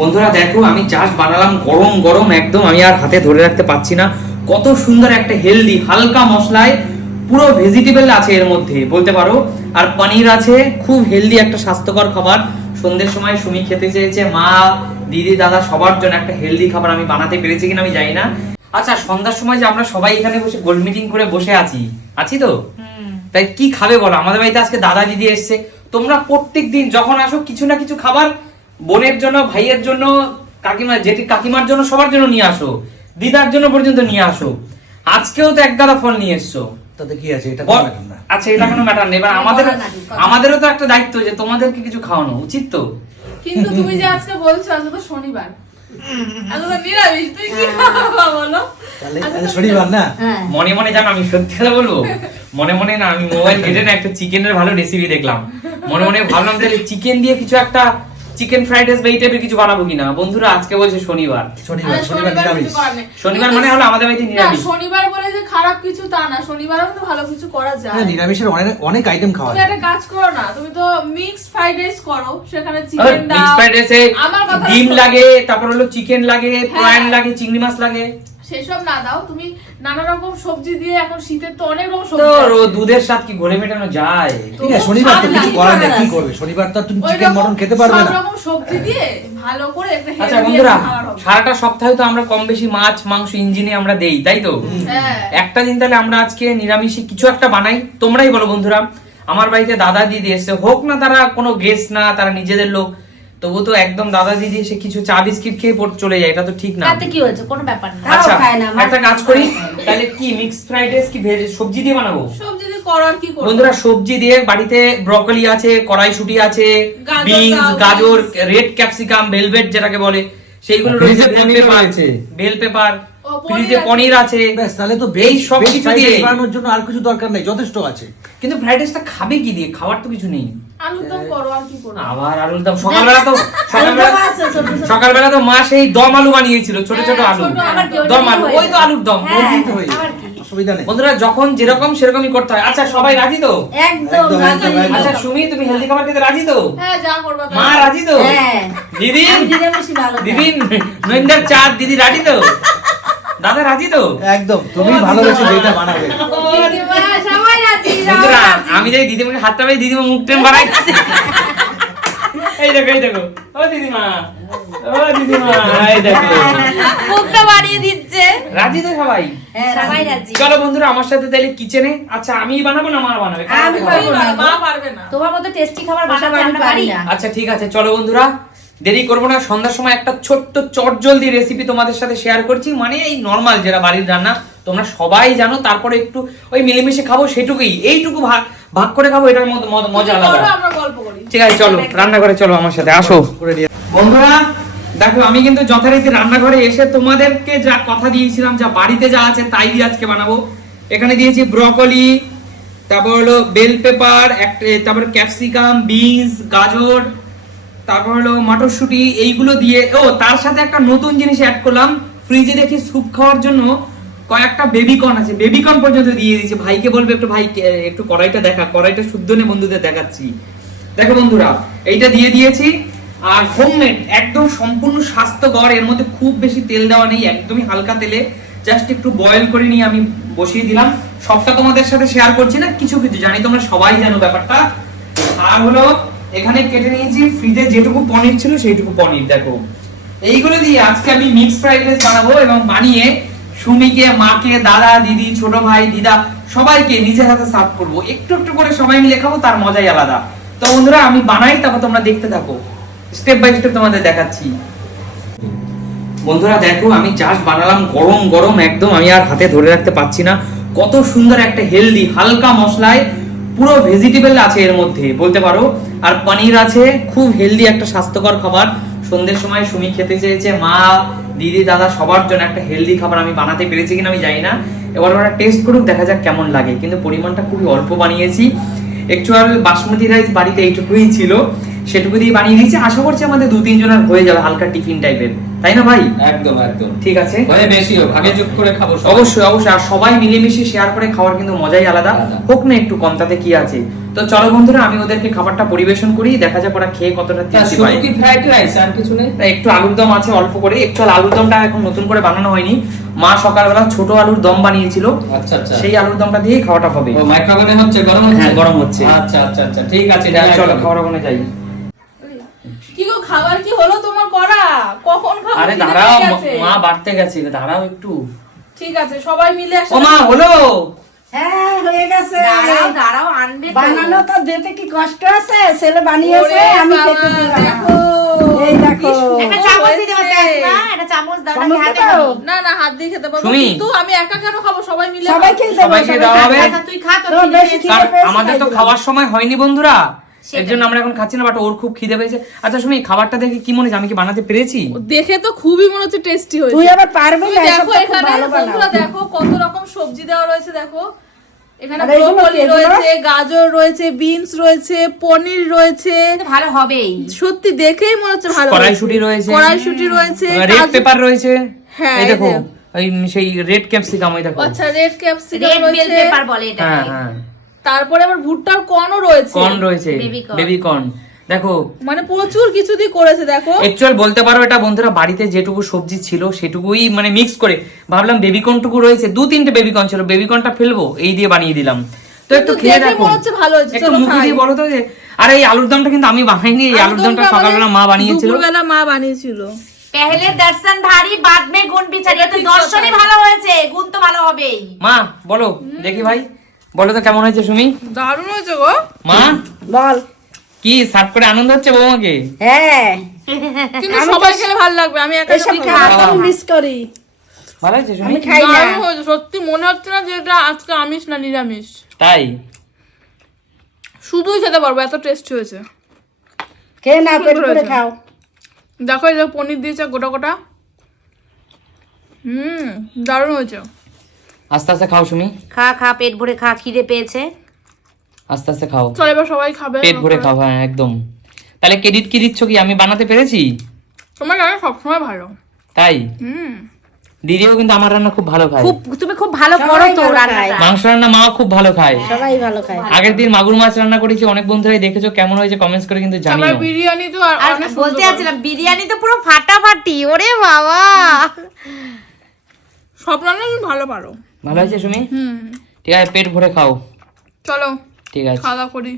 বন্ধুরা দেখো আমি জাস্ট বানালাম গরম গরম একদম, আমি আর হাতে ধরে রাখতে পারছি না। কত সুন্দর একটা হেলদি হালকা মশলায় পুরো ভেজিটেবল আছে এর মধ্যে বলতে পারো, আর পনির আছে, খুব হেলদি একটা স্বাস্থ্যকর খাবার। সন্ধ্যের সময় সুমি খেতে চেয়েছে, মা দিদি দাদা সবার জন্য একটা হেলদি খাবার আমি বানাতে পেরেছি কিনা আমি জানি না। আচ্ছা সন্ধ্যার সময় যে আমরা সবাই এখানে বসে গোল মিটিং করে বসে আছি তো, তাই কি খাবে বলো? আমাদের বাড়িতে আজকে দাদা দিদি এসছে। তোমরা প্রত্যেকদিন যখন আসো কিছু না কিছু খাবার বোনের জন্য, ভাইয়ের জন্য, কাকিমা জেঠি কাকিমার জন্য, সবার জন্য নিয়ে আসো, দিদার জন্য পর্যন্ত নিয়ে আসো। আজকেও তো এক গাদা ফল নিয়ে এসছো, তাতে কি আছে? এটা কোনো ম্যাটার না। আচ্ছা এটা কোনো ম্যাটার নেই, এবার আমাদেরও তো একটা দায়িত্ব যে তোমাদেরকে কিছু খাওয়ানো উচিত তো। কিন্তু তুমি যে আজকে বলছো আজকে তো শনিবার, আজকে তো নিরামিষ, তুই কি খাওয়া বলো? তাহলে শনিবার না? মনে মনে জানো আমি সত্যি কথা বলবো, মনে মনে না, আমি মোবাইল ঘেটে না একটা চিকেনের ভালো রেসিপি দেখলাম, মনে মনে ভাবলাম তাহলে চিকেন দিয়ে কিছু একটা চিকেন ফ্রাইড রাইস বা এই টাইপের কিছু বানাবো কিনা। বন্ধুরা আজকে বলছে শনিবার, শনিবার নিরামিষ। শনিবার মানে হলো আমাদের বাড়িতে নিরামিষ। শনিবার বলে যে খারাপ কিছু তা না, শনিবারও তো ভালো কিছু করা যায়। নিরামিষের অনেক আইটেম খাওয়া তুমি যায়। একটা কাজ করো না, তুমি তো মিক্স ফ্রাইড রাইস করো, সেখানে চিকেন দাও। মিক্স ফ্রাইড রাইসে ডিম লাগে, তারপর হলো চিকেন লাগে, প্রন লাগে, চিংড়ি মাছ লাগে, সেসব না দাও, তুমি নানা রকম সবজি দিয়ে, এখন শীতের তো অনেক রকম সবজি তো আছে। দুধের সাথে কি ঘরে মেটানো যায়? ঠিক আছে, শনিবার তো কিছু করার নেই, কি করবে? শনিবার তো তুমি চিকেন মটন খেতে পারবে না। সব রকম সবজি দিয়ে ভালো করে একটা আচ্ছা হেলদি বন্ধুরা, খাবার হবে। সারাটা সপ্তাহে তো আমরা কম বেশি মাছ মাংস ইঞ্জিনে আমরা দেই, তাই তো? হ্যাঁ। একটা দিন তাহলে আমরা আজকে নিরামিষে কিছু একটা বানাই। তোমরাই বলো বন্ধুরা, আমার বাড়িতে দাদা দিদি এসে হোক না, তারা কোনো গেস্ট না, তারা নিজেদের লোক, তবু তো একদম দাদা দিদি এসে কিছু চা বিস্কিট খেয়ে চলে যায়, এটা তো ঠিক না। তাতে কি হয়েছে? কোনো ব্যাপার না। আচ্ছা একটা কাজ করি, তাহলে কি মিক্স ফ্রাইড রাইস কি ভেজ সবজি দিয়ে বানাবো? সবজি দিয়ে করার কি করব? বন্ধুরা সবজি দিয়ে বাড়িতে ব্রকলি আছে, কড়াইশুঁটি আছে, গাজর বিনস, দাও, গাজর, beans। রেড ক্যাপসিকাম, ভেলভেট যেটাকে বলে, সেইগুলো ফ্রিজে রয়েছে, পনির রয়েছে। বেল পেপার, ও, পনির ফ্রিজে আছে। পনির আছে। ব্যাস, তাহলে তো এই সব কিছু দিয়ে বানানোর জন্য আর কিছু দরকার নেই, যথেষ্ট আছে। কিন্তু ফ্রাইড রাইসটা খাবে কি দিয়ে? খাবার তো কিছু নেই। আলুর দম করো, আর কি করব? আবার আলুর দম? সকালবেলা তো মা সেই দম আলু বানিয়েছিল, ছোট ছোট আলু, ছোট আলু, দম আলু, ওই তো আলুর দম। অসুবিধা নেই। বন্ধুরা যখন যেরকম সেরকমই করতে হয়। আচ্ছা সবাই রাজি তো? একদম একদম, একদম, একদম। আচ্ছা সুমি তুমি হেলদি খাবার খেতে রাজি তো? হ্যাঁ, যা করবা মা রাজি তো? হ্যাঁ। দিদি আমি নিরামিষই ভালো খাই। দিদি নইন্দার চাঁদ দিদি রাজি তো? দাদা রাজি তো? একদম, তুমি ভালোবেসে যেটা বানাবে। সবাই রাজি, বন্ধুরা আমি যাই দিদিমাকে হাতটা পাই, দিদিমা মুখ টেন বাড়াই দিচ্ছে। এই দেখো এই দেখো, ও দিদিমা, ও দিদিমা, এই দেখো মুখটা বাড়িয়ে দিচ্ছে। রাজি তো সবাই? হ্যাঁ, সবাই রাজি। চলো বন্ধুরা আমার সাথে তাহলে কিচেনে। আচ্ছা আমি বানাবো না মা বানাবে? আমি পারবো না, মা পারবে না। তোমার মতো টেস্টি খাবার বানাতে আমরা পারি না। আচ্ছা ঠিক আছে, চলো বন্ধুরা দেরি করবো না। সন্ধ্যার সময় একটা ছোট্ট চটজলদি রেসিপি তোমাদের সাথে শেয়ার করছি, মানে এই নর্মাল যেটা বাড়ির রান্না তোমরা সবাই জানো, তারপরে একটু ওই মিলেমিশে খাবো সেটুকুই, এইটুকু ভাগ করে খাবো, এটার মধ্যে মজা আলাদা। করো, আমরা গল্প করি। ঠিক আছে চলো রান্না করে চলো আমার সাথে আসো। করে নিয়ে বন্ধুরা দেখো আমি কিন্তু যথারীতি রান্নাঘরে এসে তোমাদেরকে যা কথা দিয়েছিলাম, যা বাড়িতে যা আছে তাই দিয়ে আজকে বানাবো। এখানে দিয়েছি ব্রকলি, তারপর হলো বেল পেপার, তারপর ক্যাপসিকাম, বিনস, গাজর, তারপর হলো মটরশুঁটি, এইগুলো দিয়ে, ও তার সাথে একটা নতুন জিনিস অ্যাড করলাম, ফ্রিজে দেখি স্যুপ খাওয়ার জন্য কয়েকটা বেবিকর্ন আছে, বেবিকর্ন পর্যন্ত দিয়ে দিয়েছি। ভাইকে বলবে একটু, ভাই একটু কড়াইটা দেখা, কড়াইটা শুদ্ধ নে বন্ধুদের দেখাচ্ছি। দেখো বন্ধুরা এইটা দিয়ে দিয়েছি, আর হোমমেড একদম সম্পূর্ণ স্বাস্থ্যকর, এর মধ্যে খুব বেশি তেল দেওয়া নেই, একদমই হালকা তেলে জাস্ট একটু বয়েল করে নিয়ে আমি বসিয়ে দিলাম। সবটা তোমাদের সাথে শেয়ার করছি না, কিছু কিছু জানি, তোমরা সবাই জানো ব্যাপারটা। আর হলো এখানে কেটে নিয়েছি ফ্রিজে যেটুকু পনির ছিল সেইটুকু পনির। দেখো এইগুলো দিয়ে আজকে আমি মিক্স ফ্রাইড রাইস বানাবো, এবং বানিয়ে সুমিকে, মাকে, দাদা দিদি, ছোট ভাই, দিদা সবাইকে নিজের হাতে সার্ভ করবো, একটু একটু করে সবাই মিলে খাবো, তার মজাই আলাদা। তো বন্ধুরা আমি বানাই, তারপর তোমরা দেখতে থাকো, স্টেপ বাই স্টেপ তোমাদের দেখাচ্ছি। বন্ধুরা দেখো আমি জাস্ট বানালাম গরম গরম একদম, আমি আর হাতে ধরে রাখতে পারছি না। কত সুন্দর একটা হেলদি হালকা মশলায় পুরো ভেজিটেবল আছে এর মধ্যে বলতে পারো, আর পনির আছে, খুব হেলদি একটা স্বাস্থ্যকর খাবার। সন্ধ্যের সময় সুমি খেতে চেয়েছে, মা দিদি দাদা সবার জন্য একটা হেলদি খাবার আমি বানাতে পেরেছি কিনা আমি জানি না। এবার ওরা টেস্ট করুক, দেখা যাক কেমন লাগে। কিন্তু পরিমাণটা খুবই অল্প বানিয়েছি, অ্যাকচুয়াল বাসমতি রাইস বাড়িতে এইটুকুই ছিল, সেটুকু দিয়ে বানিয়ে দিয়েছি। আশা করছি আমাদের 2-3 জনের হয়ে যাবে, হালকা টিফিন টাইপের, তাই না ভাই? একদম একদম ঠিক আছে, মানে বেশি হোক, আগে যোগ করে খাবো সবাই। অবশ্যই অবশ্যই। আর সবাই মিলেমিশে শেয়ার করে খাওয়ার কিন্তু মজাই আলাদা, আলাদা। হোক না একটু কম, তাতে কি আছে। তো চলো বন্ধুরা, আমি ওদেরকে খাবারটা পরিবেশন করি, দেখা যাক ওরা খেয়ে কতটা তৃপ্তি শুধু পায়। কি ফ্রাইড রাইস আর কিছু নেই? একটু আলুর দম আছে অল্প করে। একচুয়াল আলুর দমটা এখন নতুন করে বানানো হয়নি, মা সকালবেলা ছোট আলুর দম বানিয়েছিল, আচ্ছা আচ্ছা। সেই আলুর দমটা দিয়েই খাওয়াটা হবে। ও মাইক্রোওভেনে হচ্ছে, গরম হচ্ছে? হ্যাঁ, গরম হচ্ছে। আচ্ছা আচ্ছা আচ্ছা, ঠিক আছে। চলো খাওয়ার ওখানে যাই। কি গো, খাবার কি হলো তোমার করা? কখন খাবো? আরে খিদে দাঁড়াও, পেয়ে গেছে। মা বাড়তে গেছে, দাঁড়াও একটু। ঠিক আছে, সবাই মিলে ও একসাথে মা, হলো? হ্যাঁ হয়ে গেছে। দাঁড়াও আনবে তো। বানানো তো দিতে কি কষ্ট আছে, ছেলে বানিয়েছে, ওরে আমি বাবা, খেতে দিলাম। দেখো। এই দেখো। কি সুন্দর একটা চামচ দিতে পারতে হয়েছে। না, একটা চামচ দাও না, চামচ হাতে দাও। খাবি। না না, হাত দিয়ে খেতে পারবো, সুমি। কিন্তু আমি একা কেন খাবো? সবাই মিলে সবাই খাবো। খেয়ে দেবো, সবাইকে সবাই দেওয়া খাবে। হবে। আচ্ছা তুই খা, তোর তোমার খিদে বেশি পেয়েছে। খিদে কারণ পেয়েছে, আমাদের তো খাই খাওয়ার সময় হয়নি বন্ধুরা, সেটাই। এর জন্য আমরা এখন খাচ্ছি না, বাট ওর খুব খিদে পেয়েছে। আচ্ছা সুমি, খাবারটা দেখে কি মনে হচ্ছে, আমি কি বানাতে পেরেছি? দেখে তো খুবই মনে হচ্ছে টেস্টি তুই হয়েছে। আবার পারবি তুমি না, দেখো এসবটা খুব এখানে ভালো বানাও। বন্ধুরা, দেখো কত রকম সবজি দেওয়া রয়েছে। দেখো এখানে আর এইগুলো ব্রোকলি কি, এগুলো? রয়েছে, গাজর রয়েছে, বিনস রয়েছে, পনির রয়েছে। ভালো হবেই। সত্যি দেখেই মনে হচ্ছে ভালো। কড়াইশুঁটি রয়েছে, কড়াইশুঁটি রয়েছে, রেড কাজু- পেপার রয়েছে, হ্যাঁ, এই এই দেখো, যে। এই সেই রেড ক্যাপসিকাম, এই দেখো। আচ্ছা, রেড ক্যাপসিকাম রেড বেল রয়েছে, পেপার বলে হ্যাঁ এটাকে। হ্যাঁ, তারপরে আবার ভুট্টার কর্নও রয়েছে। কর্ন রয়েছে, Baby corn। বেবি কর্ন, দেখো। মানে প্রচুর কিছু দিয়ে করেছে দেখো। অ্যাকচুয়াল বলতে পারো এটা বন্ধুরা, বাড়িতে যেটুকু সবজি ছিল সেটুকুই মানে মিক্স করে ভাবলাম বেবিকর্নটুকু রয়েছে, 2-3টে বেবিকর্ন ছিল, বেবিকর্নটা ফেলবো, এই দিয়ে বানিয়ে দিলাম। তো একটু কিন্তু খেয়ে দেখে দেখো, মনে হচ্ছে ভালো হয়েছে, একটু চলো মুখে খাই। দিয়ে বলো তো যে, আর এই আলুর দমটা কিন্তু আমি বানাইনি, এই আলুর দমটা সকালবেলা মা বানিয়েছিল। দুপুরবেলা মা বানিয়েছিল। পেহলে দর্শন ধারি বাদ মে গুণ বিচারি। তো ঠিক দর্শনই কথা। ভালো হয়েছে, গুণ তো ভালো হবেই। মা বলো দেখি, ভাই বলো তো কেমন হয়েছে সুমি? দারুণ হয়েছে গো। মা বল। কি সার্ভ করে আনন্দ হচ্ছে বৌমাকে? হ্যাঁ, কিন্তু সবাই খেলে ভালো লাগবে, আমি একা এসব একা খাবার খাবো। তো আমি মিস করি, ভালো হয়েছে সুমি? আমি খাই না। দারুণ হয়েছে, সত্যি মনে হচ্ছে না যে এটা আজকে আমিষ না নিরামিষ। তাই? শুধুই খেতে পারবো, এত টেস্টি হয়েছে। খেয়ে না, পেট সুন্দর করে হয়েছে। খাও। দেখো এই যে পনির দিয়েছে গোটা গোটা। দারুণ হয়েছে। আস্তে আস্তে খাও সুমি, খা খা, পেট ভরে খা, খিদে পেয়েছে। আস্তে আস্তে খাও, চল এবার সবাই খাবে। পেট ভরে খাও। হ্যাঁ একদম। তাহলে ক্রেডিট কি দিচ্ছ কি, আমি বানাতে পেরেছি? তোমার রান্না সবসময় ভালো। তাই? হুম। দিদিও কিন্তু আমার রান্না খুব ভালো খায়, খুব তুমি খুব ভালো সবাই করো তো ভালো রান্নাটা। মাংস রান্না মা খুব ভালো খায়। সবাই ভালো খায়। আগের দিন মাগুর মাছ রান্না করেছি, অনেক বন্ধুরাই দেখেছো, কেমন হয়েছে কমেন্টস করে কিন্তু আবার জানিও। বিরিয়ানি তো আর আর অনেক বলতে সুন্দর। যাচ্ছিলাম, বিরিয়ানি তো পুরো ফাটাফাটি। ওরে বাবা, সব রান্না তুমি ভালো পারো। ভালো হয়েছে সুমি? হুম। ঠিক আছে, পেট ভরে খাও। চলো ঠিক আছে। খাওয়া দাওয়া করি।